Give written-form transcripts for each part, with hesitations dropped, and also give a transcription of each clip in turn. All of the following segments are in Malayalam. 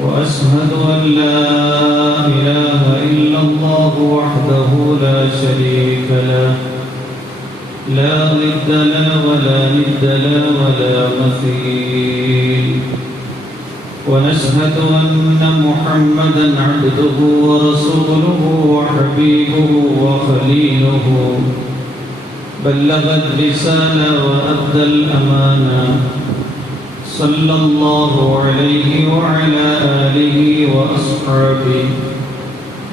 وأشهد أن لا إله إلا الله وحده لا شريك له لا ضد له ولا ند له ولا مثيل ونشهد أن محمدا عبده ورسوله وحبيبه وخليله بلغ الرسالة وأدى الأمانة صلى الله عليه وعلى آله وأصحابه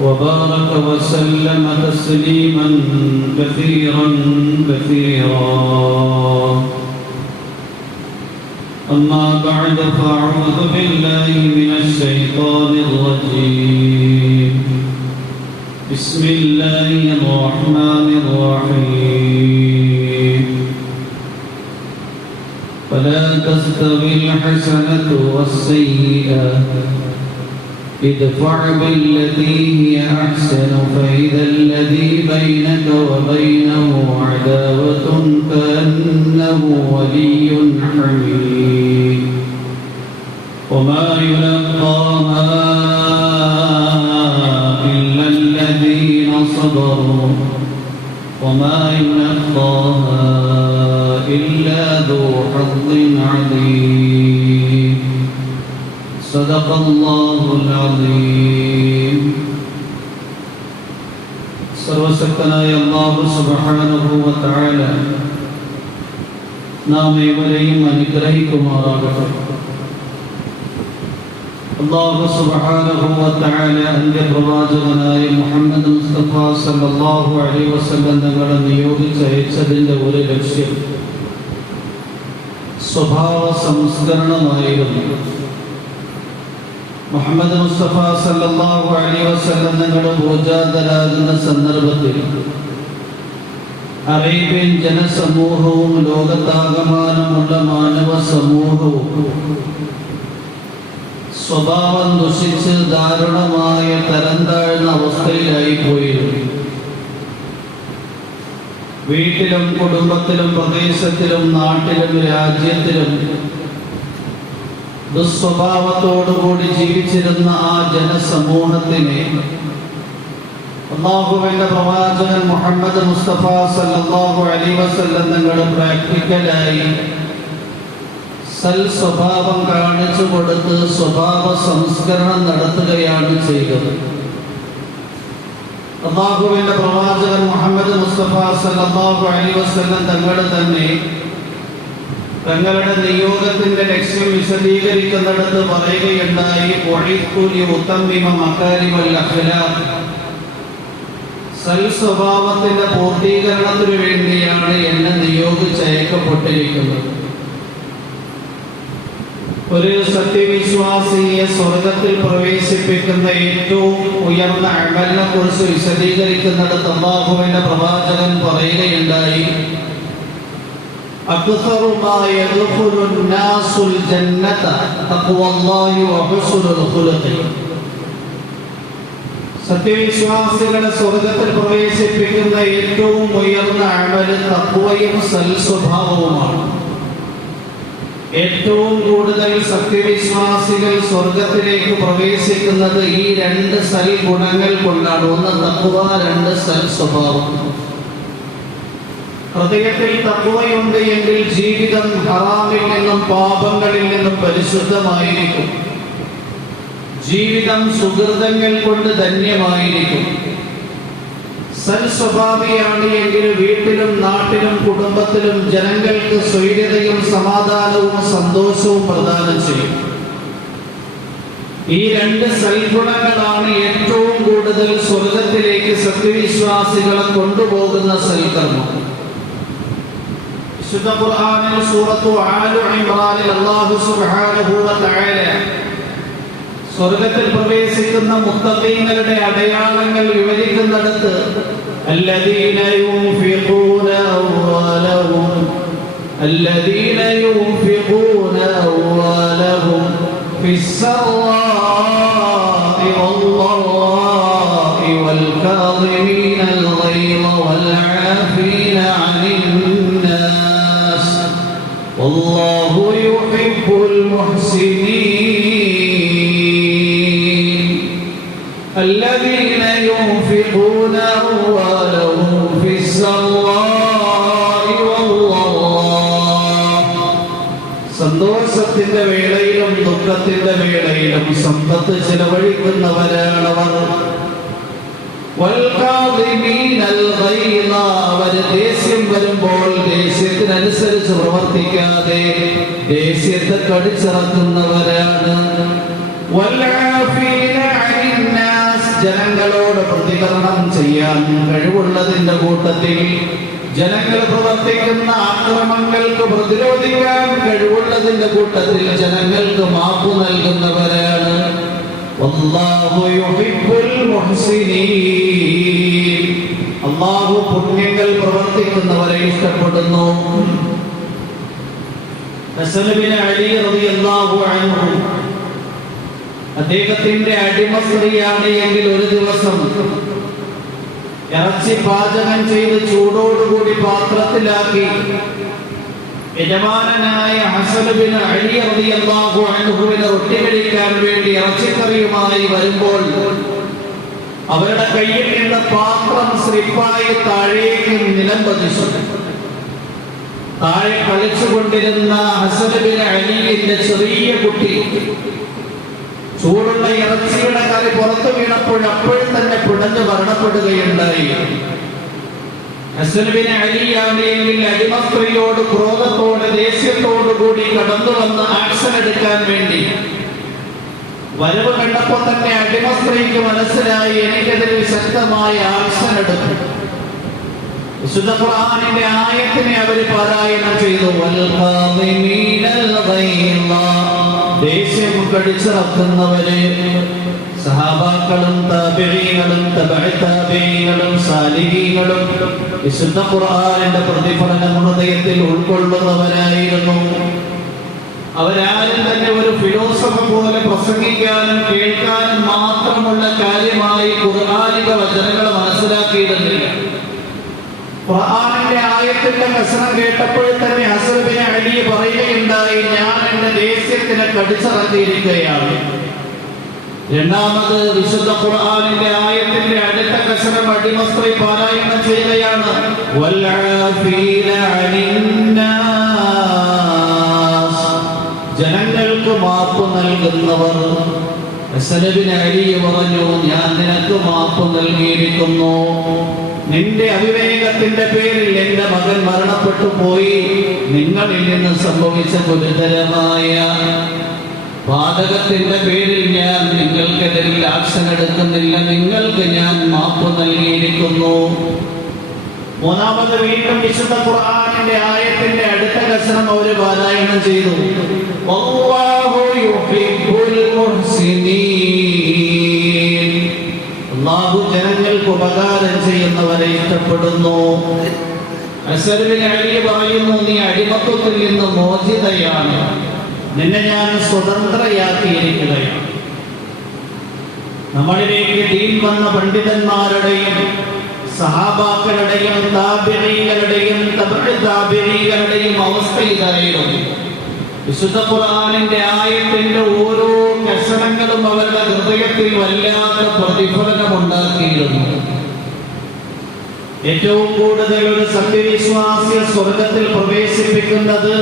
وبارك وسلم تسليما كثيرا أما بعد فأعوذ بالله من الشيطان الرجيم بسم الله الرحمن الرحيم فلا تستوي الحسنة والسيئة ادفع بالتي هي أحسن فإذا الذي بينك وبينه عداوة كأنه ولي حميم وما يلقاها إلا الذين صبروا وما يلقاها إلا ذو حظ عظيم صدق الله العظيم സർവശക്തനായ അല്ലാഹു സുബ്ഹാനഹു വ തആല നാം ഏവരെയും അനുഗ്രഹിക്കുമാറാകട്ടെ. അല്ലാഹു സുബ്ഹാനഹു വ തആല അന്ത്യപ്രവാചകനായ മുഹമ്മദ് മുസ്തഫ സല്ലല്ലാഹു അലൈഹി വസല്ലം തങ്ങളെ നിയോഗിച്ചയച്ചതിൻ്റെ ഒരു ലക്ഷ്യം സ്വഭാവ സംസ്കരണമായിരുന്നു. മുഹമ്മദ് മുസ്തഫ സല്ലല്ലാഹു അലൈഹി വസല്ലം തങ്ങളുടെ പൂജാതരാകുന്ന സന്ദർഭത്തിൽ അറേബ്യൻ ജനസമൂഹവും ലോകത്താകമാനമുള്ള മാനവ സമൂഹവും സ്വഭാവം ദുഷിച്ച് ദാരുണമായ തരം താഴ്ന്ന അവസ്ഥയിലായി പോയിരുന്നു. വീട്ടിലും കുടുംബത്തിലും പ്രദേശത്തിലും നാട്ടിലും രാജ്യത്തിലും ദുസ്വഭാവത്തോടുകൂടി ജീവിച്ചിരുന്ന ആ ജനസമൂഹത്തിനെ അല്ലാഹുവിന്റെ പ്രവാചകൻ മുഹമ്മദ് മുസ്തഫ സല്ലല്ലാഹു അലൈഹി വസല്ലം തങ്ങൾ പ്രാക്ടിക്കലായി സ്വഭാവം കാണിച്ചു കൊടുത്ത് സ്വഭാവ സംസ്കരണം നടത്തുകയാണ് ചെയ്തത്. അല്ലാഹുവിന്റെ പ്രവാചകൻ മുഹമ്മദ് മുസ്തഫ സല്ലല്ലാഹു അലൈഹി വസല്ലം തങ്ങൾ തന്നെ തങ്ങളുടെ നിയോഗത്തിന്റെ ലക്ഷ്യം വിശദീകരിക്കുന്നിടത്ത് പറയുകയുണ്ടായി, സൽസ്വഭാവത്തിന്റെ പൂർത്തീകരണത്തിനു വേണ്ടിയാണ് എന്നെ നിയോഗിച്ചയക്കപ്പെട്ടിരിക്കുന്നത്. ഒരു സത്യവിശ്വാസിയെ സ്വർഗത്തിൽ പ്രവേശിപ്പിക്കുന്ന ഏറ്റവും ഉയർന്ന അമലിനെ കുറിച്ച് വിശദീകരിക്കുന്നിടത്ത് അല്ലാഹുവിന്റെ പ്രവാചകൻ പറയുകയുണ്ടായി, أكثر ما يدخل الناس الجنة تقوى الله وحسن الخلق. സത്യവിശ്വാസികളെ സ്വർഗത്തിൽ പ്രവേശിപ്പിക്കുന്ന ഏറ്റവും ഉയർന്ന അമല് തഖ്വയും സൽസ്വഭാവവുമാണ്. ഏറ്റവും കൂടുതൽ സത്യവിശ്വാസികൾ സ്വർഗത്തിലേക്ക് പ്രവേശിക്കുന്നത് ഈ രണ്ട് സൽഗുണങ്ങൾ കൊണ്ടാണ്. ഒന്ന് തഖ്വ, രണ്ട് സൽസ്വഭാവം. ഹൃദയത്തിൽ തഖ്വയുണ്ട് എങ്കിൽ ജീവിതം ഹറാമിൽ നിന്നും പാപങ്ങളിൽ നിന്നും പരിശുദ്ധമായിരിക്കും. ജീവിതം സുഹൃതങ്ങൾ കൊണ്ട് ധന്യമായിരിക്കും. സൽസ്വഭാവിയാണ് എങ്കിൽ വീട്ടിലും നാട്ടിലും കുടുംബത്തിലും ജനങ്ങൾക്ക് സ്വൈര്യതയും സമാധാനവും സന്തോഷവും പ്രദാനം ചെയ്യും. ഈ രണ്ട് സൽഗുണങ്ങളാണ് ഏറ്റവും കൂടുതൽ സ്വർഗത്തിലേക്ക് സത്യവിശ്വാസികളെ കൊണ്ടുപോകുന്ന സൽക്കർമ്മം. വിശുദ്ധ ഖുർആനിൽ സൂറത്തു ആലു ഇംറാനിൽ അല്ലാഹു സുബ്ഹാനഹു വ തആല സ്വർഗത്തിൽ പ്രവേശിക്കുന്ന മുത്തഖീങ്ങളുടെ അടയാളങ്ങൾ വിവരിക്കുന്നിടത്ത് الذين ينفقون أموالهم في السراء والضراء والكاظمين الغيظ والعافين عن الناس والله يحب المحسنين. الذين ينفقون أموالهم في السراء والضراء സന്തോഷത്തിന്റെ വേളയിലും ദുഃഖത്തിന്റെ വേളയിലും സമ്പത്ത് ചെലവഴിക്കുന്നവരാണവർ. അവർ ദേഷ്യം വരുമ്പോൾ ദേഷ്യത്തിനനുസരിച്ച് പ്രവർത്തിക്കാതെ ദേഷ്യത്തെ കടിച്ചിറക്കുന്നവരാണ്. ജനങ്ങളോട് പ്രതികരണം ചെയ്യാൻ കഴിവുള്ളതിന്റെ കൂട്ടത്തിൽ ജനങ്ങൾ പ്രവർത്തിക്കുന്ന ആക്രമണങ്ങൾക്ക് പ്രതിരോധിക്കാൻ കഴിവുള്ളതിന്റെ കൂട്ടത്തിൽ ജനങ്ങൾക്ക് മാപ്പ് നൽകുന്നവരാണ്. അല്ലാഹു പുണ്യങ്ങൾ പ്രവർത്തിക്കുന്നവരെ ഇഷ്ടപ്പെടുന്നു. ഹസൻ ബിൻ അലി റളിയല്ലാഹു അൻഹു അദ്ദേഹത്തിന്റെ അടിമ സ്ത്രീയാണ് എങ്കിൽ ഒരു ദിവസം ഇറച്ചി പാചകം ചെയ്ത് ചൂടോടുകൂടി പാത്രത്തിലാക്കി യജമാനനായ ഹസൻ ബിൻ അലി റളിയല്ലാഹു അൻഹുവിനെ റൊട്ടി കഴിക്കാൻ വേണ്ടി ഇറച്ചിക്കറിയുമായി വരുമ്പോൾ അവരുടെ കയ്യിൽ നിന്ന് പാത്രം സ്ലിപ്പായി താഴേക്ക് നിലം പതിച്ചു. താഴെ കളിച്ചുകൊണ്ടിരുന്ന ഹസൻ ബിൻ അലിയുടെ ചെറിയ കുട്ടി ചൂടുള്ള ഇറച്ചിയുടെ കറി പുറത്തു വീണപ്പോൾ അപ്പോഴും തന്നെ പിടഞ്ഞു മരണപ്പെടുകയുണ്ടായി. ഹസൻ ബിൻ അലിയാണെങ്കിൽ അടിമ സ്ത്രീയോട് ക്രോധത്തോടെ ദേഷ്യത്തോടു കൂടി കടന്നു വന്ന് ആക്ഷൻ എടുക്കാൻ വേണ്ടി വരവ് കണ്ടപ്പോൾ തന്നെ അടിമ സ്ത്രീക്ക് മനസ്സിലായി എനിക്കെതിരെ ശക്തമായ ആക്ഷൻ എടുക്കും. വിശുദ്ധ ഖുർആനിന്റെ ആയത്തിനെ അവർ പാരായണം ചെയ്തു. ദേഷ്യം കടിച്ചിറക്കുന്നവരെ സഹാബാക്കളും താബിഈകളും തബഅ താബിഈകളും സാലിഹീങ്ങളും വിശുദ്ധ ഖുർആനിന്റെ പ്രതിഫലനം ഹൃദയത്തിൽ ഉൾക്കൊള്ളുന്നവരായിരുന്നു. അവരാരും തന്നെ ഒരു ഫിലോസഫി പോലെ പ്രസംഗിക്കാനും കേൾക്കാനും മാത്രമുള്ള കാര്യമായി ഖുർആനിക വചനങ്ങൾ മനസ്സിലാക്കിയിരുന്നില്ല. ഖുർആനിന്റെ ആയത്തിന്റെ വചനം കേട്ടപ്പോൾ തന്നെ ഹസൻ ബിൻ അലി പറയുകയുണ്ടായി, ഞാൻ എന്റെ ദേഷ്യത്തിനെ കടിച്ചിറക്കിയിരിക്കുകയാണ്. രണ്ടാമത് വിശുദ്ധ ഖുർആനിന്റെ ആയത്തിന്റെ അടുത്ത വചനം അടിമ സ്ത്രീ പാരായണം ചെയ്യുകയാണ്, ജനങ്ങൾക്ക് മാപ്പ് നൽകുന്നവർ. ഹസൻ ബിൻ അലി പറഞ്ഞു, ഞാൻ നിനക്ക് മാപ്പ് നൽകിയിരിക്കുന്നു. നിന്റെ അവിവേകത്തിന്റെ പേരിൽ എന്റെ മകൻ മരണപ്പെട്ടു പോയി. നിങ്ങളിൽ നിന്ന് സംഭവിച്ച ഗുരുതരമായ പാതകത്തിന്റെ പേരിൽ ഞാൻ നിങ്ങൾക്കെതിരിൽ ആക്ഷൻ എടുക്കുന്നില്ല. നിങ്ങൾക്ക് ഞാൻ മാപ്പ് നൽകിയിരിക്കുന്നു. മൂന്നാമത് വീണ്ടും വിശുദ്ധ ഖുർആനിന്റെ ആയത്തിന്റെ അടുത്ത വചനം അവർ പാരായണം ചെയ്തു, വല്ലാഹു യുഹിബ്ബുൽ മുഹ്സിനീൻ. അല്ലാഹു ജനങ്ങൾക്ക് ഉപകാരം ചെയ്യുന്നവരെ ഇഷ്ടപ്പെടുന്നു. ഹസൻ ബിൻ അലി പറയുന്നു, നീ അടിമത്വത്തിൽ നിന്ന് മോചിതയാണ്, നിന്നെ ഞാൻ സ്വതന്ത്രയാക്കിയിരിക്കുകയാണ്. നമ്മളിലേക്ക് ദീൻ വന്ന പണ്ഡിതന്മാരുടെയും സഹാബാക്കളുടെയും താബിഈകളുടെയും തബഅ താബിഈകളുടെയും അവസ്ഥ ഇതായിരുന്നു. വിശുദ്ധ ഖുർആനിന്റെ ആയത്തിന്റെ ഓരോ കഷണങ്ങളും അവരുടെ ഹൃദയത്തിൽ വല്ലാത്ത പ്രതിഫലനം ഉണ്ടാക്കിയിരുന്നു. ഏറ്റവും കൂടുതൽ ഒരു സത്യവിശ്വാസിയെ സ്വർഗത്തിൽ പ്രവേശിപ്പിക്കുന്നത്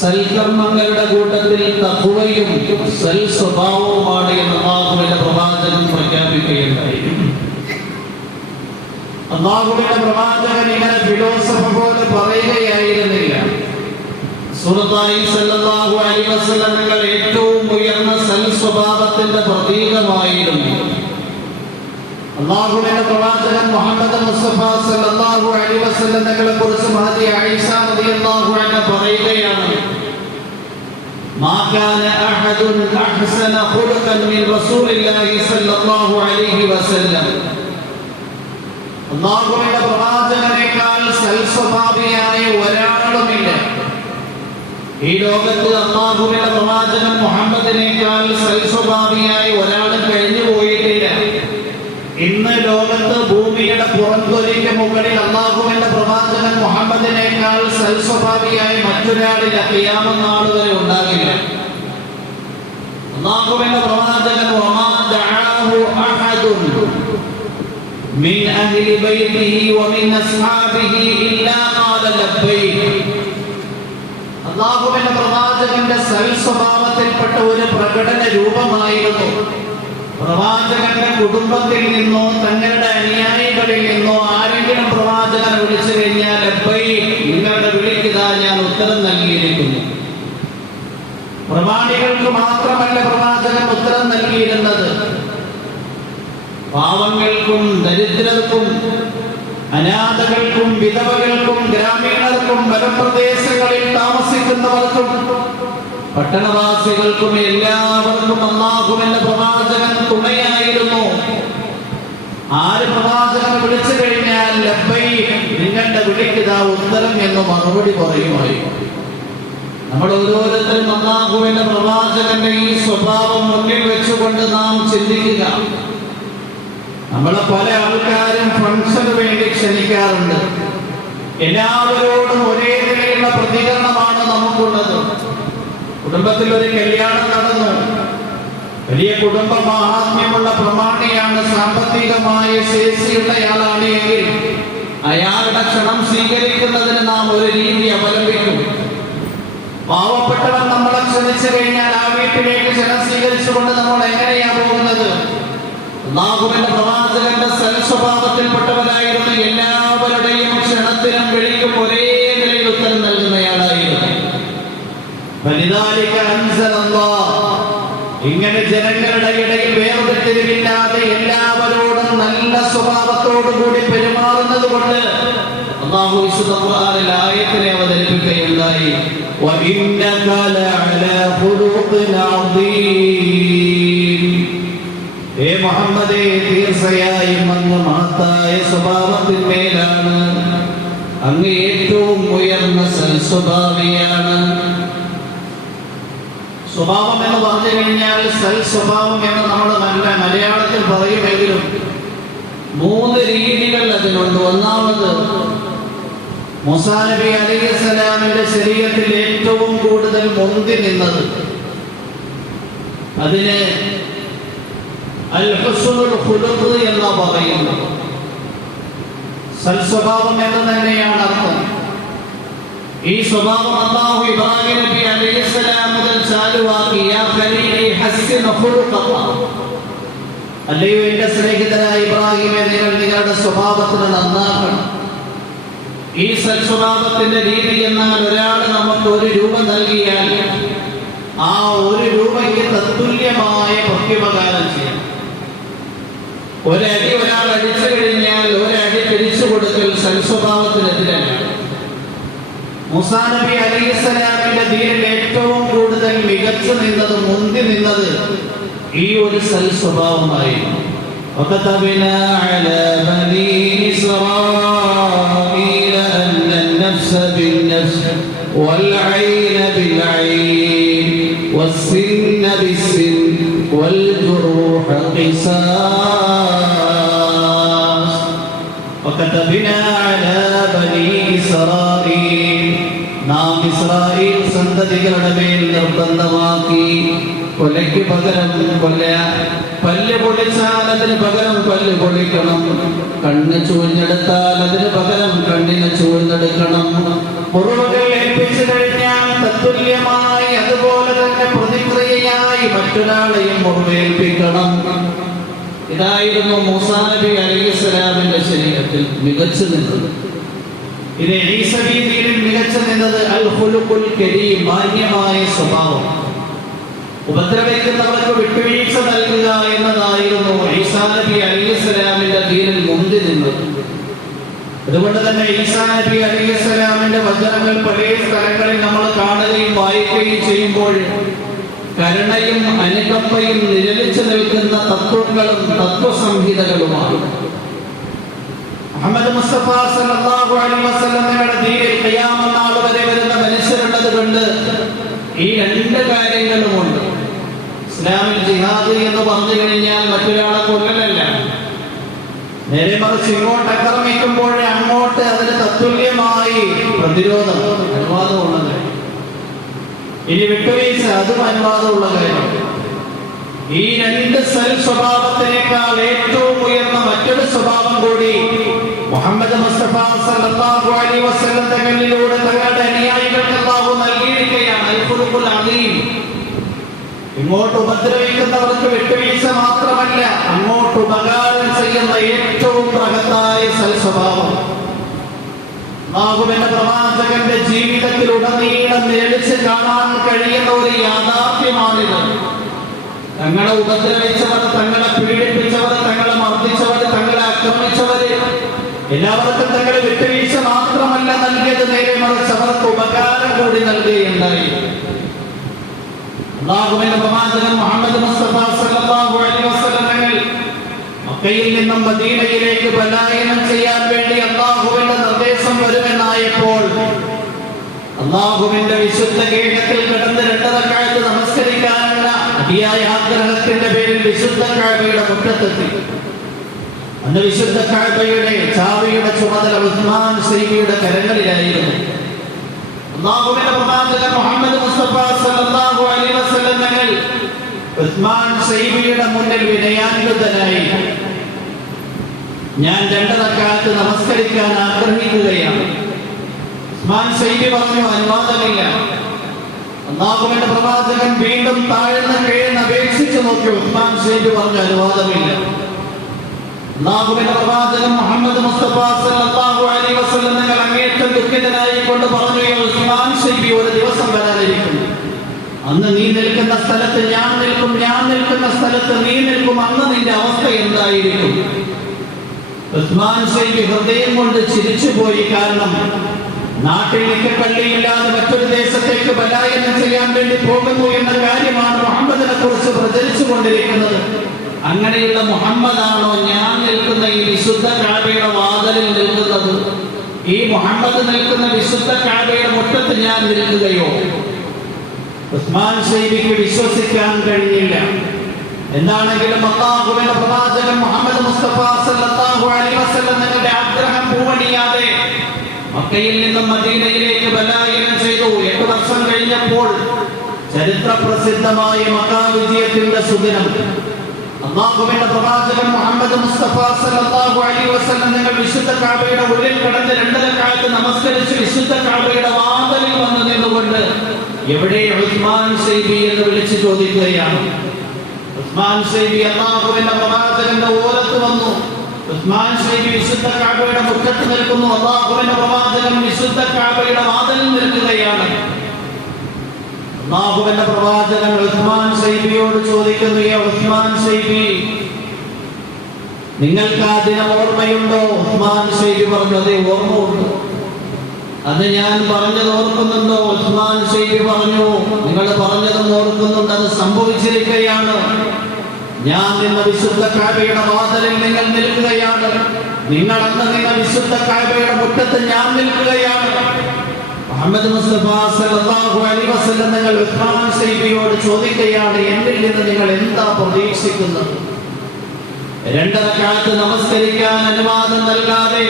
സൽക്കർമ്മങ്ങളുടെ കൂട്ടത്തിൽ തഖ്വയും സൽ സ്വഭാവവുമാണ് എന്ന് അല്ലാഹുവിന്റെ പ്രവാചകൻ പ്രഖ്യാപിക്കുകയുണ്ടായി. അല്ലാഹുവിന്റെ പ്രവാചകൻ ഇങ്ങനെ ഫിലോസഫി പോലെ പറയുകയായിരുന്നില്ല. റസൂലുള്ളാഹി സ്വല്ലല്ലാഹു അലൈഹി വസല്ലം തങ്ങൾ ഏറ്റവും ഉയർന്ന സൽ സ്വഭാവത്തിന്റെ പ്രതീകമായിരുന്നു. അല്ലാഹുവിന്റെ പ്രവാചകൻ മുഹമ്മദ് മുസ്തഫ സ്വല്ലല്ലാഹു അലൈഹി വസല്ലം തങ്ങളെ കുറിച്ച് മഹദി ആയിഷ റളിയല്ലാഹു അൻഹ പറയുകയാണ്, മാ കാന അഹദുൻ അഹ്സന ഖുലുഖൻ മിൻ റസൂലില്ലാഹി സ്വല്ലല്ലാഹു അലൈഹി വസല്ലം. അല്ലാഹുവിന്റെ പ്രവാചകനേക്കാൾ സൽ സ്വഭാവിയായ ഒരാളുമില്ല. ഈ ലോകത്ത് അല്ലാഹുവിന്റെ പ്രവാചകൻ മുഹമ്മദിനേക്കാൾ സൽ സ്വഭാവിയായ ഒരാളും കഴിഞ്ഞു പോയിട്ടില്ല. ഇന്ന് ലോകത്ത് ഭൂമിയുടെ പുറത്തൊലിക്ക് മുകളിൽ അല്ലാഹുവിന്റെ പ്രവാചകൻ മുഹമ്മദിനേക്കാൾ സൽ സ്വഭാവിയായ മറ്റൊരാളില്ല. ഖിയാമത്ത് നാൾ വരെ ഉണ്ടാകില്ല. അല്ലാഹുവിന്റെ പ്രവാചകൻ വമാ ദഅാഹു من أهل بيته ومن أصحابه إلا قال لبيك. അല്ലാഹുവിന്റെ പ്രവാചകന്റെ സൽസ്വഭാവത്തിൽപ്പെട്ട ഒരു പ്രകടന രൂപമായിരുന്നു പ്രവാചകന്റെ കുടുംബത്തിൽ നിന്നോ തങ്ങളുടെ അനുയായികളിൽ നിന്നോ ആരെങ്കിലും പ്രവാചകനെ വിളിച്ചു കഴിഞ്ഞാൽ ലബ്ബൈക്, നിങ്ങളുടെ വിളിക്കുക, ഞാൻ ഉത്തരം നൽകിയിരിക്കുന്നു. പ്രമാണികൾക്ക് മാത്രമല്ല പ്രവാചകൻ ഉത്തരം നൽകിയിരുന്നത്, പാവങ്ങൾക്കും ദരിദ്രർക്കും അനാഥകൾക്കും വിധവകൾക്കും ഗ്രാമീണർക്കും വനപ്രദേശങ്ങളിൽ താമസിക്കുന്നവർക്കും പട്ടണവാസികൾക്കും എല്ലാവർക്കും അല്ലാഹുവിന്റെ പ്രവാചകൻ തുണയായിരുന്നു. ആര് പ്രവാചകനെ വിളിച്ചു കഴിഞ്ഞാൽ ലബ്ബൈക്, നിങ്ങളുടെ വിളിക്കുക, ഉത്തരം എന്ന് മറുപടി പറയുമായിരുന്നു. നമ്മൾ ഓരോരുത്തരും അല്ലാഹുവിന്റെ പ്രവാചകന്റെ ഈ സ്വഭാവം മുന്നിൽ വെച്ചുകൊണ്ട് നാം ചിന്തിക്കുക. നമ്മളെ പല ആൾക്കാരും ഫംഗ്ഷന് വേണ്ടി ക്ഷണിക്കാറുണ്ട്. എല്ലാവരോടും ഒരേ നിലയിലുള്ള പ്രതികരണമാണ് നമുക്കുള്ളത്. കുടുംബത്തിൽ ഒരു കല്യാണം നടന്നു, വലിയ കുടുംബ മഹാത്മ്യമുള്ള പ്രമാണിയാണ്, സാമ്പത്തികമായ ശേഷിയുള്ളയാളാണ് എങ്കിൽ അയാളുടെ ക്ഷണം സ്വീകരിക്കുന്നതിന് നാം ഒരു രീതി അവലംബിക്കും. പാവപ്പെട്ടവൻ നമ്മളെ ക്ഷണിച്ചു കഴിഞ്ഞാൽ ആ വീട്ടിലേക്ക് ക്ഷണം സ്വീകരിച്ചുകൊണ്ട് നമ്മൾ എങ്ങനെയാ പോകുന്നത്? അല്ലാഹുവിന്റെ പ്രവാചകന്റെ സൽസ്വഭാവത്തിൽപ്പെട്ടവരായിരുന്നു. എല്ലാവരുടെയും ക്ഷണത്തിനും വിളിക്കും ഒരേ നിലയിൽ ഉത്തരം നൽകുന്നയാളായിരുന്നു. ഇങ്ങനെ ജനങ്ങളുടെ ഇടയിൽ വേർതിരിവില്ലാതെ എല്ലാവരോടും നല്ല സ്വഭാവത്തോടു കൂടി പെരുമാറുന്നത് കൊണ്ട് അല്ലാഹു വിശുദ്ധ ഖുർആനിൽ ആയത്തിനെ അവതരിപ്പിക്കുകയുണ്ടായി. وَإِنَّكَ لَعَلَى خُلُقٍ عَظِيمٍ. ഏ മുഹമ്മദേ, തീർച്ചയായും അങ്ങ് മഹത്തായ സ്വഭാവത്തിന്മേലാണ്, അങ്ങ് ഏറ്റവും ഉയർന്ന സൽസ്വഭാവിയാണ്. സ്വഭാവം എന്ന് പറഞ്ഞു കഴിഞ്ഞാൽ സൽസ്വഭാവം എന്ന് നമ്മൾ നല്ല മലയാളത്തിൽ പറയുമെങ്കിലും 3 രീതികൾ അതിനുണ്ട്. ഒന്നാമത്, മൂസാ നബി അലൈഹിസ്സലാമിന്റെ ശരീരത്തിൽ ഏറ്റവും കൂടുതൽ മുന്തി നിന്നത്, അതിന് അൽ ഹുസ്നുൽ ഖുലുഖ് എന്ന് പറയുന്നു. സൽസ്വഭാവം എന്ന് തന്നെയാണ് അർത്ഥം. ഈ സ്വഭാവം അല്ലാഹു ഇബ്രാഹിം നബി അലൈഹിസ്സലാം മുതൽ ചാലുവാക്കി. യാ ഖലീലി ഹസ്സിൻ ഖുലുഖക, അല്ലയോ എന്റെ സ്നേഹിതനായ ഇബ്രാഹിമേ, നിങ്ങൾ നിങ്ങളുടെ സ്വഭാവത്തിന് നന്നാക്കണം. ഈ സൽസ്വഭാവത്തിന്റെ രീതി എന്നാൽ ഒരാൾ നമുക്ക് ഒരു രൂപ നൽകിയാൽ ആ ഒരു രൂപയ്ക്ക് തത്തുല്യമായ പ്രത്യുപകാരം ചെയ്യണം. ഒരടി ഒരാൾ അടിച്ചു കഴിഞ്ഞാൽ ഒരടി തിരിച്ചു കൊടുക്കൽ സൽസ്വഭാവത്തിനെതിരല്ല. മൂസാ നബി അലൈഹിസ്സലാമിന്റെ ദീനിൽ ഏറ്റവും കൂടുതൽ മികച്ചു നിന്നത്, മുന്തി നിന്നത് ഈ ഒരു സൽസ്വഭാവമായിരുന്നു. وكتبنا على بني إسرائيل أن النفس بالنفس والعين بالعين والسن بالسن والجروح قصاص. وكتبنا على بني إسرائيل, നാം ഇസ്രായേൽ സന്തതികളുടെ മേൽ നിർബന്ധമാക്കി, കൊലയ്ക്ക് പകരം കൊല്ല, പല്ല് പൊളിച്ചാൽ അതിന് പകരം പല്ല് പൊളിക്കണം, കണ്ണ് ചൂഴ്ന്നെടുത്താൽ അതിന് പകരം കണ്ണിന് ചൂഴ്ന്നെടുക്കണം, മുറിവുകൾ ഏൽപ്പിച്ചു കഴിഞ്ഞാൽ തത്തുല്യമായി അതുപോലെ തന്നെ പ്രതിക്രിയയായി മറ്റൊരാളെയും മുറിവേൽപ്പിക്കണം. ഇതായിരുന്നു മൂസാ നബി അലൈഹിസ്സലാമിന്റെ ശരീരത്തിൽ മികച്ചു നിന്നത്. ഇത് ഈസാ നബിയിൽ മികച്ചു നിന്നത് അൽ ഖുലുഖുൽ കരീം, മാന്യമായ സ്വഭാവം. ഉപദ്രവിക്കുന്നവർക്ക് വിട്ടുവീഴ്ച നൽകുക എന്നതായിരുന്നു ഈസാ നബി അലൈഹിസ്സലാമിന്റെ ദീനിൽ മുന്തി നിന്നത്. അതുകൊണ്ട് തന്നെ ഈസാ നബി അലൈഹിസ്സലാമിന്റെ വചനങ്ങൾ പല സ്ഥലങ്ങളിൽ നമ്മൾ കാണുകയും വായിക്കുകയും ചെയ്യുമ്പോൾ കരുണയും അനുകമ്പയും നിഴലിച്ചു നിൽക്കുന്ന തത്വങ്ങളും തത്വസംഹിതകളുമാണ്. മുഹമ്മദ് മുസ്തഫ സല്ലല്ലാഹു അലൈഹി വസല്ലമയുടെ ദീനിൽ ഖിയാമത്ത് നാൾ വരെ വരുന്ന മനുഷ്യരുള്ളത് കൊണ്ട് ഈ 2 കാര്യങ്ങളുമുണ്ട്. ഇസ്ലാമിൽ ജിഹാദ് എന്ന് പറഞ്ഞു കഴിഞ്ഞാൽ മറ്റൊരാളെ കൊല്ലലല്ല, നേരെ മറിച്ച് ഇങ്ങോട്ട് ആക്രമിക്കുമ്പോൾ അങ്ങോട്ട് അതിന് തത്തുല്യമായി പ്രതിരോധം, അനുവാദമുള്ളത്. ഇനി വിട്ടുവീഴ്ച, അതും അനുവാദമുള്ള കാര്യം. ഈ രണ്ട് സൽ സ്വഭാവത്തിനേക്കാൾ ഏറ്റവും ഉയർന്ന മറ്റൊരു സ്വഭാവം കൂടി മുഹമ്മദ് മുസ്തഫ സല്ലല്ലാഹു അലൈഹി വസല്ലം തങ്ങളിലൂടെ തങ്ങളുടെ അനുയായികൾക്ക് അല്ലാഹു നൽകിയിരിക്കുകയാണ്. അൽ ഖുൽഖുൽ അദീം. ഇങ്ങോട്ട് ഉപദ്രവിക്കുന്നവർക്ക് വിട്ടുവീഴ്ച മാത്രമല്ല, അങ്ങോട്ട് ഉപകാരം ചെയ്യുന്ന ഏറ്റവും മഹത്തായ സൽ സ്വഭാവം. അല്ലാഹുവിന്റെ പ്രവാചകന്റെ ജീവിതത്തിൽ ഉടനീളം നേടിച്ച് കാണാൻ കഴിയുന്ന ഒരു യാഥാർത്ഥ്യമാണിത്. തങ്ങളെ ഉപദ്രവിച്ചവർ, തങ്ങളെ പീഡിപ്പിച്ചവർ, തങ്ങളെ മർദ്ദിച്ചവർ, തങ്ങളെ ആക്രമിച്ചവർ എല്ലാവർക്കും തങ്ങളെ വിട്ടുവീഴ്ച മാത്രമല്ല നൽകിയത്, നേരെ മറിച്ച് അവർക്ക് ഉപകാരം കൂടി നൽകുകയുണ്ടായി. അല്ലാഹുവിന്റെ പ്രവാചകൻ മുഹമ്മദ് മുസ്തഫ സല്ലല്ലാഹു അലൈഹി വസല്ലം തങ്ങൾ മക്കയിൽ നിന്നും മദീനയിലേക്ക് പലായനം ചെയ്യാൻ വേണ്ടി അല്ലാഹുവിന്റെ നിർദ്ദേശം വരുമെന്നായപ്പോൾ അല്ലാഹുവിന്റെ വിശുദ്ധ ഗേഹത്തിൽ കിടന്ന് 2 റക്അത്ത് നമസ്കരിക്കാനുള്ള അതിയായ ആഗ്രഹത്തിന്റെ പേരിൽ വിശുദ്ധ കഅബയുടെ മുറ്റത്തെത്തി. അന്ന് വിശുദ്ധ കഅബയുടെ ചാവിയുടെ ചുമതല ഉസ്മാൻ സൈബിയുടെ കരങ്ങളിലായിരുന്നു. അല്ലാഹുവിന്റെ പ്രവാചകൻ മുഹമ്മദ് മുസ്തഫ സല്ലല്ലാഹു അലൈഹി വസല്ലം തങ്ങൾ ഉസ്മാൻ സൈബിയുടെ മുന്നിൽ വിനയാന്വിതനായി, ഞാൻ 2 റക്അത്ത് നമസ്കരിക്കാൻ ആഗ്രഹിക്കുകയാണ്. ഉസ്മാൻ സൈബി പറഞ്ഞു, അനുവാദമില്ല. അല്ലാഹുവിന്റെ പ്രവാചകൻ വീണ്ടും താഴ്ന്ന കീഴ്ന്ന് അപേക്ഷിച്ചു നോക്കി. ഉസ്മാൻ സൈബി പറഞ്ഞു, അനുവാദമില്ല. അല്ലാഹുവിന്റെ പ്രവാചകൻ മുഹമ്മദ് മുസ്തഫ സല്ലല്ലാഹു അലൈഹി വസല്ലം തങ്ങൾ അങ്ങേയറ്റം ദുഃഖിതനായി കൊണ്ട് പറഞ്ഞു, ഉസ്മാൻ സൈബി, ഒരു ദിവസം വരാനിരിക്കുന്നു. അന്ന് നീ നിൽക്കുന്ന സ്ഥലത്ത് ഞാൻ നിൽക്കും, ഞാൻ നിൽക്കുന്ന സ്ഥലത്ത് നീ നിൽക്കും. അന്ന് നിന്റെ അവസ്ഥ എന്തായിരിക്കും? ഉസ്മാൻ സൈബി ഹൃദയം കൊണ്ട് ചിരിച്ചുപോയി. കാരണം നാട്ടിൽ നിൽക്കപ്പള്ളിയില്ലാതെ മറ്റൊരു ദേശത്തേക്ക് പലായനം ചെയ്യാൻ വേണ്ടി പോകുന്നു എന്ന കാര്യമാണ് മുഹമ്മദിനെ കുറിച്ച് പ്രചരിച്ചു കൊണ്ടിരിക്കുന്നത്. അങ്ങനെയുള്ള മുഹമ്മദാണോ ഞാൻ നിൽക്കുന്ന ഈ വിശുദ്ധ കഅബയുടെ വാതിലിൽ നിൽക്കുന്നത്? ഈ മുഹമ്മദ് നിൽക്കുന്ന വിശുദ്ധ കഅബയുടെ മുറ്റത്ത് ഞാൻ നിൽക്കുകയോ? ഉസ്മാൻ സൈബിക്ക് വിശ്വസിക്കാൻ കഴിഞ്ഞില്ല. എന്താണെങ്കിലും അല്ലാഹുവിന്റെ പ്രവാചകൻ മുഹമ്മദ് മുസ്തഫ സല്ലല്ലാഹു അലൈഹി വസല്ലം തങ്ങളുടെ ആഗ്രഹം പൂവണിയാതെ മക്കയിൽ നിന്നും മദീനയിലേക്ക് പലായനം ചെയ്തു. 8 വർഷം കഴിഞ്ഞപ്പോൾ ചരിത്ര പ്രസിദ്ധമായ മക്ക വിജയത്തിന്റെ സുദിനം അല്ലാഹുവിന്റെ പ്രവാചകൻ മുഹമ്മദ് മുസ്തഫ സല്ലല്ലാഹു അലൈഹി വസല്ലം തങ്ങൾ വിശുദ്ധ കഅബയുടെ ഉള്ളിൽ കിടന്ന് 2 റക്അത്ത് നമസ്കരിച്ച് വിശുദ്ധ കഅബയുടെ വാതിലിൽ വന്നു നിന്നുകൊണ്ട് എവിടെ ഉസ്മാൻ സൈബി എന്ന് വിളിച്ചു ചോദിക്കുകയാണ്. ഉസ്മാൻ സൈബി അല്ലാഹുവിന്റെ പ്രവാചകന്റെ ഓരത്ത് വന്നു. ഉസ്മാൻ സൈബി വിശുദ്ധ കഅബയുടെ മുറ്റത്ത് നിൽക്കുന്നു. അല്ലാഹുവിന്റെ പ്രവാചകൻ വിശുദ്ധ കഅബയുടെ വാതിലിൽ നിൽക്കുകയാണ്. അല്ലാഹുവിന്റെ പ്രവാചകൻ ഉസ്മാൻ സൈബിയോട് ചോദിക്കുന്നു, ഉസ്മാൻ സൈബി, നിങ്ങൾക്ക് ആ ദിനം ഓർമ്മയുണ്ടോ? ഉസ്മാൻ സൈബി പറഞ്ഞു, അതെ, ഓർമ്മയുണ്ട്. അത് ഞാൻ പറഞ്ഞത് ഓർക്കുന്നുണ്ടോ? ഉസ്മാൻ സൈബി പറഞ്ഞു, നിങ്ങൾ പറഞ്ഞതും ഓർക്കുന്നുണ്ട്, അത് സംഭവിച്ചിരിക്കുകയാണ്. ഞാൻ നിന്ന വിശുദ്ധ കഅബയുടെ വാതിലിൽ നിങ്ങൾ നിൽക്കുകയാണ്. നിങ്ങൾ അന്ന് നിന്ന വിശുദ്ധ കഅബയുടെ മുറ്റത്ത് ഞാൻ നിൽക്കുകയാണ്. മുഹമ്മദ് മുസ്തഫ സല്ലല്ലാഹു അലൈഹി വസല്ലം തങ്ങൾ ഉസ്മാൻ സൈബിയോട് ചോദിക്കുകയാണ്, എന്നിൽ നിന്ന് നിങ്ങൾ എന്താ പ്രതീക്ഷിക്കുന്നത്? 2 റക്അത്ത് നമസ്കരിക്കാൻ അനുവാദം നൽകാതെ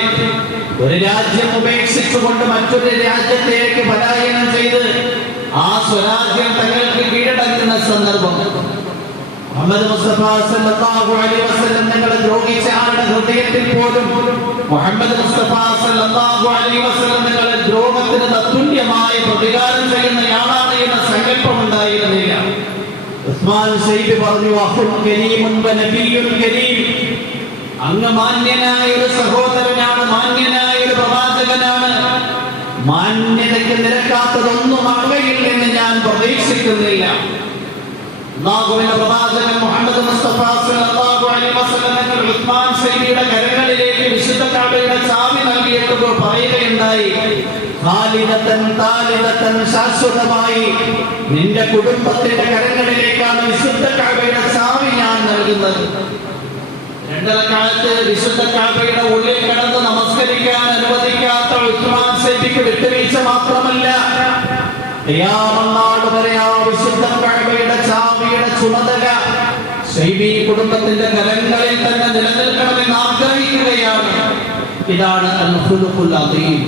ഒരു രാജ്യം ഉപേക്ഷിച്ചുകൊണ്ട് മറ്റൊരു രാജ്യത്തേക്ക് പലായനം ചെയ്ത് ആ സ്വരാജ്യം തങ്ങൾക്ക് കീഴടങ്ങുന്ന സന്ദർഭം മുഹമ്മദ് മുസ്തഫ സല്ലല്ലാഹു അലൈഹി വസല്ലം തങ്ങളെ ദ്രോഹിച്ച ആളുടെ ഹൃദയത്തിൽ പോലും മുഹമ്മദ് മുസ്തഫ സല്ലല്ലാഹു അലൈഹി വസല്ലം തങ്ങളെ ദ്രോഹത്തിന് തത്തുല്യമായ പ്രതികാരം ചെയ്യുന്നയാളാണ് എന്ന സങ്കല്പം ഉണ്ടായിരുന്നില്ല. ഉസ്മാൻ സൈബി പറഞ്ഞു, അഖുൽ കരീമുൻ വ നബിയ്യുൽ കരീം, അങ്ങ് മാന്യനായ ഒരു സഹോദരനാണ്, മാന്യനായ ഒരു പ്രവാചകനാണ്. മാന്യതയ്ക്ക് നിരക്കാത്തതൊന്നും അങ്ങയിൽ നിന്ന് ഞാൻ പ്രതീക്ഷിക്കുന്നില്ല. അല്ലാഹുവിന്റെ പ്രവാചകൻ മുഹമ്മദ് മുസ്തഫ സല്ലല്ലാഹു അലൈഹി വസല്ലം തങ്ങൾ ഉസ്മാൻ സൈബിയുടെ കരങ്ങളിലേക്ക് വിശുദ്ധ കഅബയുടെ ചാവി നൽകിയിട്ട് പറയുകയുണ്ടായി, ഖാലിദതൻ താലിദതൻ, ശാശ്വതമായി നിന്റെ കുടുംബത്തിന്റെ കരങ്ങളിലേക്കാണ് വിശുദ്ധ കഅബയുടെ ചാവി ഞാൻ നൽകുന്നത്. 2 റക്അത്ത് വിശുദ്ധ കഅബയുടെ ഉള്ളിൽ കിടന്ന് നമസ്കരിക്കാൻ അനുവദിക്കാത്ത ഉസ്മാൻ സൈബിക്ക് വിട്ടുവീഴ്ച മാത്രമല്ല, ഖിയാമത്ത് നാൾ വരെ ആ വിശുദ്ധ കഅബയുടെ ചാവിയുടെ ചുമതല സൈബി കുടുംബത്തിന്റെ കരങ്ങളിൽ തന്നെ നിലനിൽക്കണമെന്ന് ആഗ്രഹിക്കുകയാണ്. ഇതാണ് അൽ ഖുൽഖുൽ അദീം.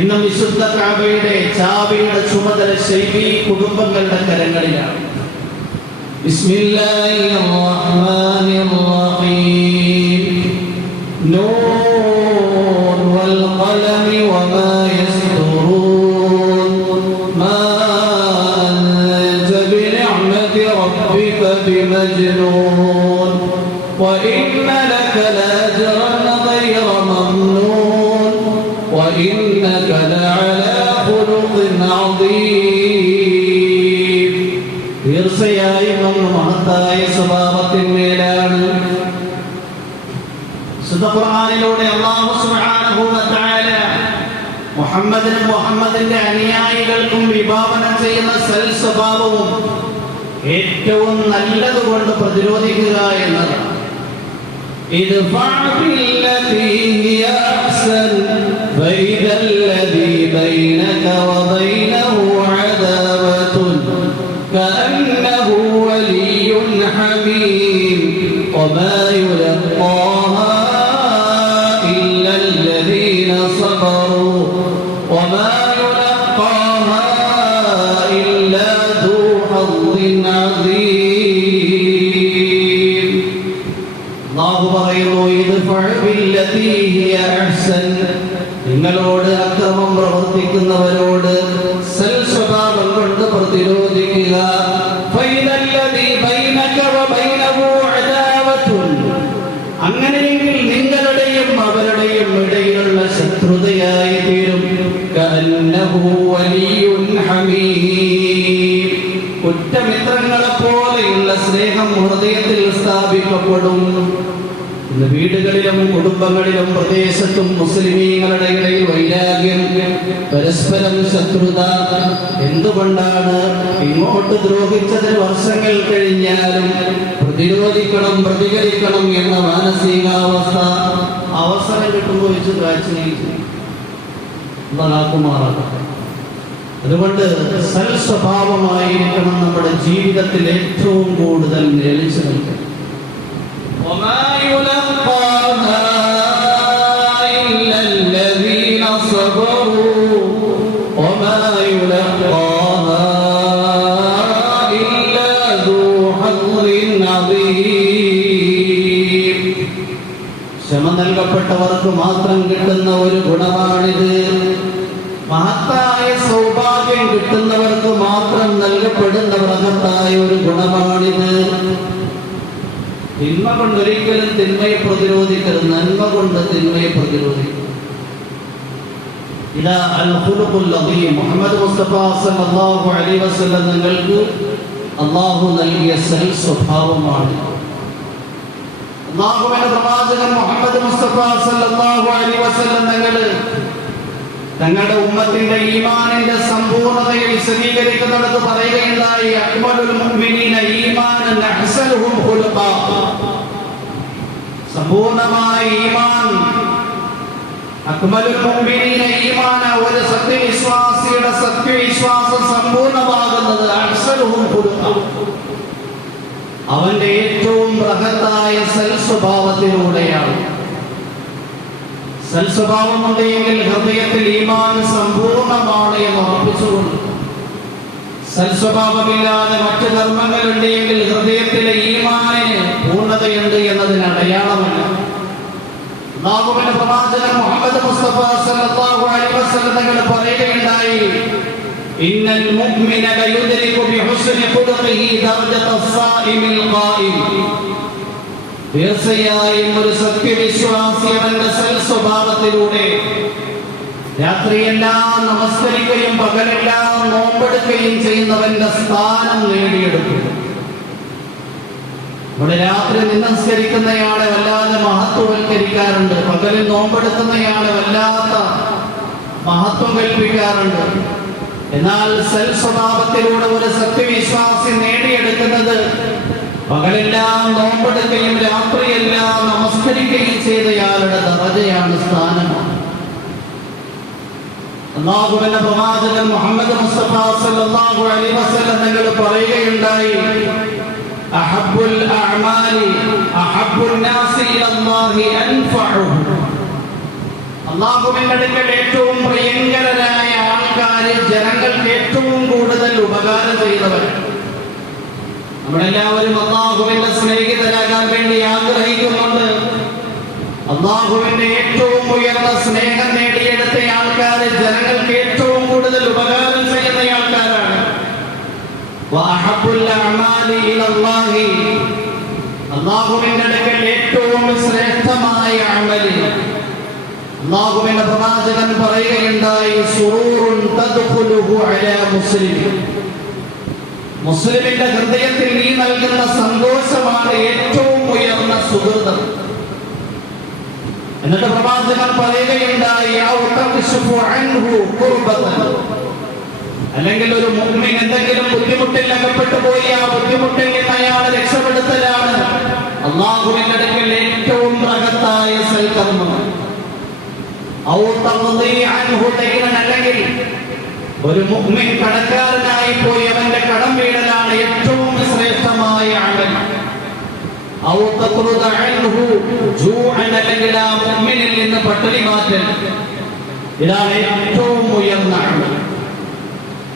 ഇന്ന് വിശുദ്ധ കഅബയുടെ ചാവിയുടെ ചുമതല സൈബി കുടുംബങ്ങളുടെ കരങ്ങളിലാണ്. ബിസ്മില്ലാഹിർ റഹ്മാനിർ റഹീം. നൂൻ വൽ ഖലമി വമാ യസ്തുറൂൻ. മാ അൻത ബിനിഅ്മതി റബ്ബിക ബിമജ്നൂൻ. വഇന്ന ലക ലഅജ്റൻ ഗൈറ മംനൂൻ. വഇന്നക ലഅലാ ഖുലുഖിൻ അദീം. തീർച്ചയായും അങ്ങ് മഹത്തായ സ്വഭാവത്തിന്മേലാണ്. വിശുദ്ധ ഖുർആനിലൂടെ അല്ലാഹു സുബ്ഹാനഹു വ തആല മുഹമ്മദിനും മുഹമ്മദിന്റെ അനുയായികൾക്കും വിഭാവനം ചെയ്യുന്ന സൽ സ്വഭാവവും ഏറ്റവും നല്ലതുകൊണ്ട് പ്രതിരോധിക്കുക എന്നതാണ്. ഇദ്ഫഅ ബില്ലതീ ഹിയ അഹ്സൻ ഫഇദല്ലദീ ബൈനക വബൈനഹു അദാവത്തുൻ കഅന്നഹു വലിയ്യുൻ ഹമീം വമാ യുലഖാഹാ ഇല്ലല്ലദീന സബറൂ വമാ യുലഖാഹാ ഇല്ലാ ദൂ ഹദ്ദിൻ അദീം. അല്ലാഹു പറയുന്നു, ഇദ്ഫഅ ബില്ലതീ ഹിയ അഹ്സൻ, നിങ്ങളോട് അക്രമം പ്രവർത്തിക്കുന്നവരോട് സൽ സ്വഭാവം കൊണ്ട് പ്രതിരോധിക്കുക. ഫൈദല്ലദീ ബൈനക വബൈനഹു അദാവത്തുൻ, അങ്ങനെയെങ്കിൽ നിങ്ങളുടെയും അവരുടെയും ഇടയിലുള്ള ശത്രുതയായി തീരും. കഅന്നഹു വലിയ്യുൻ ഹമീം, ഉറ്റമിത്രങ്ങളെ പോലെയുള്ള സ്നേഹം ഹൃദയത്തിൽ സ്ഥാപിക്കപ്പെടും. ഇന്ന് വീടുകളിലും കുടുംബങ്ങളിലും പ്രദേശത്തും മുസ്ലിമീങ്ങളുടെ ഇടയിൽ വൈരാഗ്യം, പരസ്പരം ശത്രുത. എന്തുകൊണ്ടാണ്? ഇങ്ങോട്ട് ദ്രോഹിച്ചതിന് വർഷങ്ങൾ കഴിഞ്ഞാലും പ്രതിരോധിക്കണം, പ്രതികരിക്കണം എന്ന മാനസികാവസ്ഥ അവസരം കിട്ടുമ്പോൾ വെച്ച് കാച്ചുമാറാകട്ടെ. അതുകൊണ്ട് സൽ സ്വഭാവമായിരിക്കണം നമ്മുടെ ജീവിതത്തിൽ ഏറ്റവും കൂടുതൽ നിലച്ചു നിൽക്കുന്നത്. وما يلقاها إلا الذين صبروا وما يلقاها إلا ذو حظ عظيم. ക്ഷമ നൽകപ്പെട്ടവർക്ക് മാത്രം കിട്ടുന്ന ഒരു ഗുണമാണിത്. മഹത്തായ സൗഭാഗ്യം കിട്ടുന്നവർക്ക് മാത്രം നൽകപ്പെടുന്ന മഹത്തായ ഒരു ഗുണമാണിത്. തിന്മ കൊണ്ട് ഒരിക്കലും തിന്മയെ പ്രതിരോധിക്കരുത്, നന്മ കൊണ്ട് തിന്മയെ പ്രതിരോധിക്കും. ഇതാ അൽ ഖുലുഖുൽ അദീം, മുഹമ്മദ് മുസ്തഫ സല്ലല്ലാഹു അലൈഹി വസല്ലം നിങ്ങൾക്ക് അല്ലാഹു നൽകിയ സൽ സ്വഭാവമാണ്. അല്ലാഹുവിന്റെ പ്രവാചകൻ മുഹമ്മദ് മുസ്തഫ സല്ലല്ലാഹു അലൈഹി വസല്ലം തങ്ങളുടെ ഉമ്മത്തിന്റെ ഈമാനിന്റെ സമ്പൂർണ്ണതയെ വിശദീകരിക്കുന്നിടത്ത് പറയുകയുണ്ടായി, അക്മലുൽ മുഅ്മിനീന ഈമാനൻ അഹ്സനുഹും ഖുലുഖാ. സമ്പൂർണ്ണമായ ഈമാൻ, അക്മലുൽ മുഅ്മിനീന ഈമാന, ഒരു സത്യവിശ്വാസിയുടെ സത്യവിശ്വാസം സമ്പൂർണ്ണമാകുന്നത് അഹ്സനുഹും ഖുലുഖാ, അവന്റെ ഏറ്റവും ബൃഹത്തായ സൽ സ്വഭാവത്തിലൂടെയാണ്. സൽസ്വഭാവമുണ്ടെങ്കിൽ ഹൃദയത്തിൽ ഈമാൻ സമ്പൂർണ്ണമാണ് എന്ന് ഉറപ്പിച്ചുകൊണ്ട്, സൽസ്വഭാവമില്ലാതെ മറ്റു കർമ്മങ്ങളുണ്ടെങ്കിൽ ഹൃദയത്തിലെ ഈമാനിന് പൂർണ്ണതയുണ്ട് എന്നതിന് അടയാളമല്ല. അല്ലാഹുവിന്റെ പ്രവാചകൻ മുഹമ്മദ് മുസ്തഫ സല്ലല്ലാഹു അലൈഹി വസല്ലം തങ്ങൾ പറയുകയുണ്ടായി, ഇന്നൽ മുഅ്മിന ലയുദ്രികു ബിഹുസ്നി ഖുലുഖിഹി ദറജത സ്സായിമിൽ ഖായിം. തീർച്ചയായും ഒരു സത്യവിശ്വാസി അവന്റെ സൽ സ്വഭാവത്തിലൂടെ രാത്രിയെല്ലാം നമസ്കരിക്കുകയും പകലെല്ലാം നോമ്പെടുക്കുകയും ചെയ്യുന്നവന്റെ സ്ഥാനം നേടിയെടുക്കും. ഇവിടെ രാത്രി നമസ്കരിക്കുന്നയാളെ വല്ലാതെ മഹത്വവൽക്കരിക്കാറുണ്ട്, പകലിൽ നോമ്പെടുക്കുന്നയാളെ വല്ലാത്ത മഹത്വം കൽപ്പിക്കാറുണ്ട്. എന്നാൽ സൽ സ്വഭാവത്തിലൂടെ ഒരു സത്യവിശ്വാസി നേടിയെടുക്കുന്നത് പകലെല്ലാം നോമ്പെടുക്കുകയും രാത്രിയെല്ലാം നമസ്കരിക്കുകയും ചെയ്തയാളുടെ ദറജയാണ്, സ്ഥാനമാണ്. അല്ലാഹുവിന്റെ പ്രവാചകൻ മുഹമ്മദ് മുസ്തഫ സല്ലല്ലാഹു അലൈഹി വസല്ലം തങ്ങൾ പറയുകയുണ്ടായി, അഹബ്ബുൽ അഅമാലി അഹബ്ബുൻ നാസി ഇലല്ലാഹി അൻഫഉഹു. അല്ലാഹുവിന്റെ അടുക്കൽ ഏറ്റവും പ്രിയങ്കരരായ ആൾക്കാർ ജനങ്ങൾക്ക് ഏറ്റവും കൂടുതൽ ഉപകാരം ചെയ്തവർ. നമ്മളെല്ലാവരും അല്ലാഹുവിന്റെ സ്നേഹിതരാകാൻ വേണ്ടി ആഗ്രഹിക്കുന്നുണ്ട്. അല്ലാഹുവിന്റെ ഏറ്റവും ഉയർന്ന സ്നേഹം നേടിയെടുത്ത ആൾക്കാർ ജനങ്ങൾക്ക് ഏറ്റവും കൂടുതൽ ഉപകാരം ചെയ്യുന്ന ആൾക്കാരാണ്. വഅഹബ്ബുൽ അഅമാലി ഇലല്ലാഹി, അല്ലാഹുവിന്റെ അടുക്കൽ ഏറ്റവും ശ്രേഷ്ഠമായ അമല്, അല്ലാഹുവിന്റെ പ്രവാചകൻ പറയുകയുണ്ടായി, സുറൂറുൻ തദ്ഖുലുഹു അലാ മുസ്ലിം, മുസ്ലിമിന്റെ ഹൃദയത്തിൽ നീ നൽകുന്ന സന്തോഷമാണ് ഏറ്റവും ഉയർന്ന സുഹൃതം. എന്നിട്ട് പ്രവാചകൻ പറയുകയുണ്ടായി, അല്ലെങ്കിൽ ഒരു മുഅ്മിൻ എന്തെങ്കിലും ബുദ്ധിമുട്ടിൽ അകപ്പെട്ടു പോയി ആ ബുദ്ധിമുട്ടിൽ നിന്ന് അയാളെ രക്ഷപ്പെടുത്തലാണ് അല്ലാഹുവിന്റെ അടുക്കൽ ഏറ്റവും മഹത്തായ സൽക്കർമ്മം. അല്ലെങ്കിൽ ഒരു മുഅ്മിൻ കടക്കാരനായി പോയി അവന്റെ കടം വീടലാണ് ഏറ്റവും ശ്രേഷ്ഠമായ അമൽ. അല്ലെങ്കിൽ ആ മുഅ്മിനിൽ നിന്ന് പട്ടിണി മാറ്റൽ, ഇതാണ് ഏറ്റവും ഉയർന്ന അമൽ.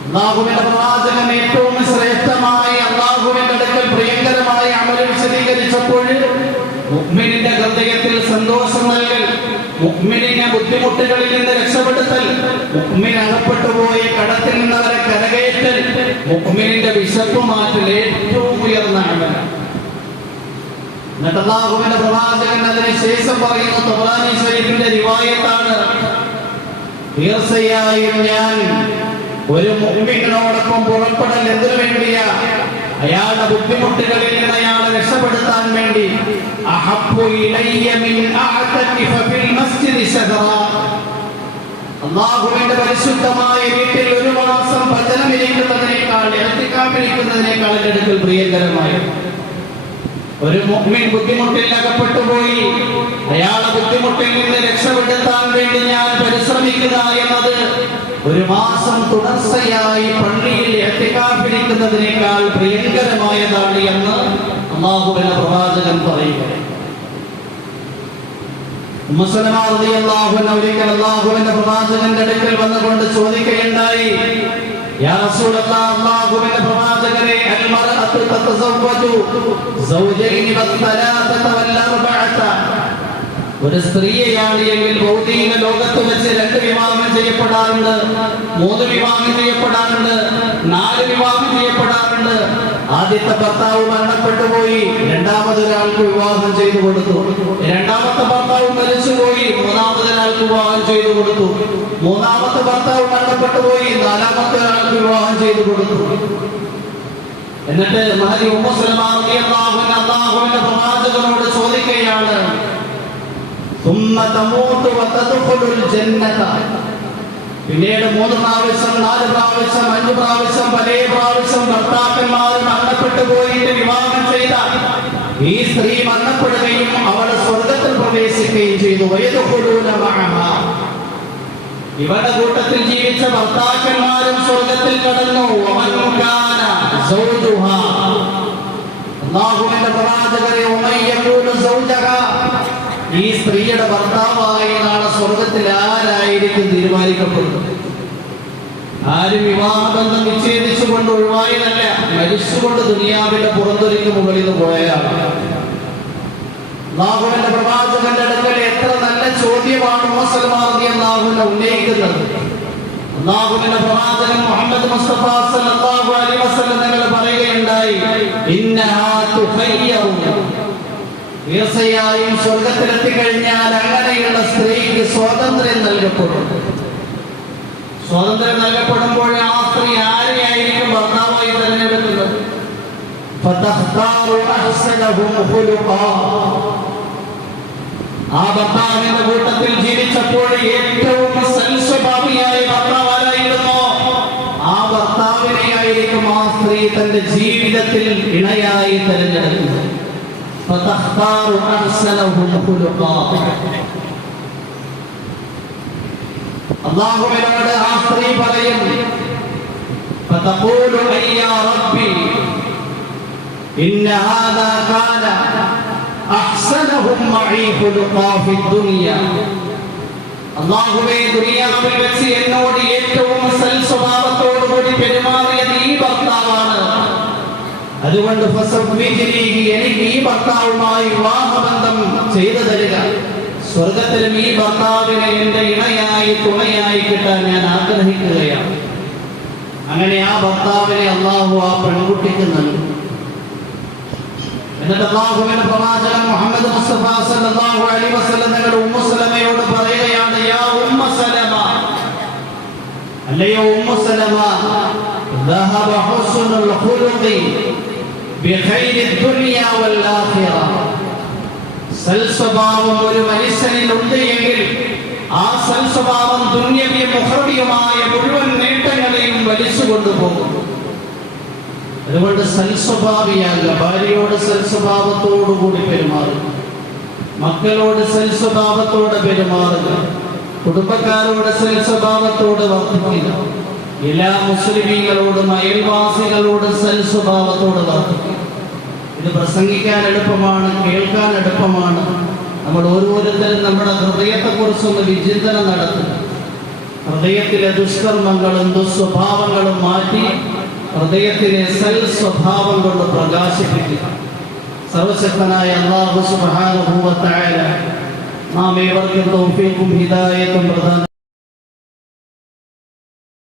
അല്ലാഹുവിന്റെ പ്രവാചകൻ ഏറ്റവും ശ്രേഷ്ഠമായ അല്ലാഹുവിന്റെ അടുക്കൽ പ്രിയങ്കരമായ അമൽ വിശദീകരിച്ചപ്പോൾ മുഅ്മിനിന്റെ ഹൃദയത്തിൽ സന്തോഷം നൽകൽ, മുഅ്മിനിനെ ബുദ്ധിമുട്ടുകളിൽ നിന്ന് രക്ഷപ്പെടുത്തൽ, മുഅ്മിൻ അകപ്പെട്ടു പോയി കടത്തിൽ നിന്നവരെ കരകയറ്റൽ, മുഅ്മിനിന്റെ വിശപ്പ് മാറ്റൽ ഏറ്റവും ഉയർന്ന അമലാണ്. എന്നിട്ട് അല്ലാഹുവിന്റെ പ്രവാചകൻ അതിന് ശേഷം പറയുന്നു, തബറാനി ശരീഫിന്റെ റിവായത്താണ്, തീർച്ചയായും ഞാൻ ഒരു മുഅ്മിനോടൊപ്പം പുറപ്പെടൽ എന്തിനു വേണ്ടിയാ? അയാളുടെ ബുദ്ധിമുട്ടുകളിൽ നിന്ന് അയാളെ രക്ഷപ്പെടുത്താൻ വേണ്ടി. അഹബ്ബു ഇലയ്യ മിൻ അഅ്തകിഫ ഫിൽ മസ്ജിദി ശഹറ, അല്ലാഹുവിന്റെ പരിശുദ്ധമായ വീട്ടിൽ ഒരു മാസം ഭജനമിരിക്കുന്നതിനേക്കാൾ, ഇഅ്തികാഫിരിക്കുന്നതിനേക്കാൾ എൻ്റെ അടുക്കൽ പ്രിയങ്കരമായി. ഒരു മുഅ്മിൻ ബുദ്ധിമുട്ടിൽ അകപ്പെട്ടു പോയി അയാളെ ബുദ്ധിമുട്ടിൽ നിന്ന് രക്ഷപ്പെടുത്താൻ വേണ്ടി ഞാൻ പരിശ്രമിക്കുക എന്നത് ഒരു മാസം തുടർച്ചയായി പള്ളിയിൽ ഇഅ്തികാഫിരിക്കുന്നതിനേക്കാൾ പ്രിയങ്കരമായതാണ് എന്ന് അല്ലാഹുവിന്റെ പ്രവാചകൻ പറയുകയാണ്. ഉമ്മു സലമ റളിയല്ലാഹു അൻഹ ഒരിക്കൽ അല്ലാഹുവിന്റെ പ്രവാചകന്റെ അടുക്കൽ വന്നുകൊണ്ട് ചോദിക്കുകയുണ്ടായി, യാ റസൂലല്ലാഹ്, അല്ലാഹുവിന്റെ പ്രവാചകനെ, അൽ മർഅതു തതസവ്വജു സൗജൈനി വസ്സലാസത വൽ അർബഅത, ഒരു സ്ത്രീയെയാണ് എങ്കിൽ ഭൗതിക ലോകത്ത് വെച്ച് 2 വിവാഹം ചെയ്യപ്പെടാറുണ്ട്, 3 വിവാഹം ചെയ്യപ്പെടാറുണ്ട്, 4 വിവാഹം ചെയ്യപ്പെടാറുണ്ട്. ആദ്യത്തെ ഭർത്താവ് മരണപ്പെട്ടു പോയി, രണ്ടാമതൊരാൾക്ക് വിവാഹം ചെയ്തു കൊടുത്തു. രണ്ടാമത്തെ ഭർത്താവ് മരിച്ചുപോയി, മൂന്നാമതൊരാൾക്ക് വിവാഹം ചെയ്തു കൊടുത്തു. മൂന്നാമത്തെ ഭർത്താവ് മരണപ്പെട്ടു പോയി, 4-മത്തെ ഒരാൾക്ക് വിവാഹം ചെയ്തു കൊടുത്തു. എന്നിട്ട് മഹദി ഉമ്മു സലമ റളിയല്ലാഹു അൻഹ അല്ലാഹുവിന്റെ പ്രവാചകനോട് ചോദിക്കുകയാണ്, ثم تموت وتدخل الجنة, പിന്നീട് 3 പ്രാവശ്യം 4 പ്രാവശ്യം 5 പ്രാവശ്യം പല പ്രാവശ്യം ഭർത്താക്കന്മാർ മരണപ്പെട്ടു പോയിട്ട് വിവാഹം ചെയ്ത ഈ സ്ത്രീ മരണപ്പെടുകയും അവൾ സ്വർഗത്തിൽ പ്രവേശിക്കുകയും ചെയ്തു. ഇവരുടെ കൂട്ടത്തിൽ ജീവിച്ച ഭർത്താക്കന്മാരും സ്വർഗത്തിൽ കടന്നു. അല്ലാഹുവിന്റെ പ്രവാചകരെ, ഈ സ്ത്രീയുടെ ഭർത്താവായി നാളെ സ്വർഗത്തിൽ ആരായിരിക്കും തീരുമാനിക്കപ്പെടുന്നത്? ആരും വിവാഹബന്ധം വിച്ഛേദിച്ചുകൊണ്ട് ഒഴിവായതല്ല, മരിച്ചുകൊണ്ട് ദുനിയാവിന്റെ പുറത്തൊരിക്ക് മുകളിൽ നിന്ന് പോയതാണ്. അല്ലാഹുവിന്റെ പ്രവാചകന്റെ അടുക്കൽ എത്ര നല്ല ചോദ്യമാണ് അല്ലാഹുവിനെ ഉന്നയിക്കുന്നത്. അല്ലാഹുവിന്റെ പ്രവാചകൻ മുഹമ്മദ് മുസ്തഫ സല്ലല്ലാഹു അലൈഹി വസല്ലം തങ്ങൾ പറയുകയുണ്ടായി, ഇന്നഹാ തുഖയ്യറു, തീർച്ചയായും സ്വർഗത്തിലെത്തി കഴിഞ്ഞാൽ അങ്ങനെയുള്ള സ്ത്രീക്ക് സ്വാതന്ത്ര്യം നൽകപ്പെടും. സ്വാതന്ത്ര്യം നൽകപ്പെടുമ്പോൾ ആ സ്ത്രീ ആരെയായിരിക്കും ഭർത്താവായി തിരഞ്ഞെടുക്കുന്നത്? ആ ഭർത്താവിന്റെ കൂട്ടത്തിൽ ജീവിച്ചപ്പോൾ ഏറ്റവും സൽസ്വഭാവിയായ ഭർത്താവ് ആരായിരുന്നോ ആ ഭർത്താവിനെയായിരിക്കും ആ സ്ത്രീ തന്റെ ജീവിതത്തിൽ ഇണയായി തിരഞ്ഞെടുക്കുന്നത്. അല്ലാഹുവിനോട് ആ സ്ത്രീ പറയും, ഫതഖൂലു അയ്യാ റബ്ബി ഇന്ന ഹാദാ കാന അഹ്സനഹും മഈ ഖുലുഖാ ഫിദ്ദുനിയ, അല്ലാഹുവേ, ദുനിയാവിൽ വെച്ച് എന്നോട് ഏറ്റവും സൽസ്വഭാവത്തോടുകൂടി പെരുമാറിയത് ഈ ഭർത്താവാണ്. അതുകൊണ്ട് എനിക്ക് ഈ ഭർത്താവുമായി വിവാഹബന്ധം ചെയ്തു തരിക. സ്വർഗത്തിലും ഈ ഭർത്താവിനെ എന്റെ ഇണയായി തുണയായി കിട്ടാൻ ഞാൻ ആഗ്രഹിക്കുകയാണ്. അങ്ങനെ ആ ഭർത്താവിനെ അള്ളാഹു ആ പെൺകുട്ടിക്ക് നൽകി. എന്നിട്ട് അള്ളാഹുവിന്റെ പ്രവാചകൻ മുഹമ്മദ് മുസ്തഫ സല്ലല്ലാഹു അലൈഹി വസല്ലം തങ്ങളുടെ ഉമ്മു സലമയോട് പറയുകയാണ്, യാ ഉമ്മ സലമ, അല്ലയോ ഉമ്മു സലമ, ذهب حسن الخلق بخير الدنيا والآخرة. സൽസ്വഭാവം ഒരു മനുഷ്യനിൽ ഉണ്ട് എങ്കിൽ ആ സൽസ്വഭാവം ദുന്യവിയും മുഖ്റവിയുമായ മുഴുവൻ നേട്ടങ്ങളെയും വലിച്ചു കൊണ്ടുപോകും. അതുകൊണ്ട് സൽസ്വഭാവിയാകുക. ഭാര്യയോട് സൽസ്വഭാവത്തോടുകൂടി പെരുമാറുക, മക്കളോട് സൽസ്വഭാവത്തോടെ പെരുമാറുക, കുടുംബക്കാരോട് സൽസ്വഭാവത്തോട് വർത്തിക്കുക, എല്ലാ മുസ്ലിമീങ്ങളോടും അയൽവാസികളോട് സൽസ്വഭാവത്തോട് വർത്തിക്കുക. ഇത് പ്രസംഗിക്കാൻ എളുപ്പമാണ്, കേൾക്കാൻ എളുപ്പമാണ്. നമ്മൾ ഓരോരുത്തരും നമ്മുടെ ഹൃദയത്തെക്കുറിച്ചൊന്ന് വിചിന്തനം നടത്തുക. ഹൃദയത്തിലെ ദുഷ്കർമ്മങ്ങളും ദുസ്വഭാവങ്ങളും മാറ്റി ഹൃദയത്തിലെ സൽസ്വഭാവം കൊണ്ട് പ്രകാശിപ്പിക്കുക. സർവശക്തനായ അല്ലാഹു സുബ്ഹാനഹു വ തആല നാം ഏവർക്കും തൗഫീഖും ഹിദായത്തും പ്രദാനം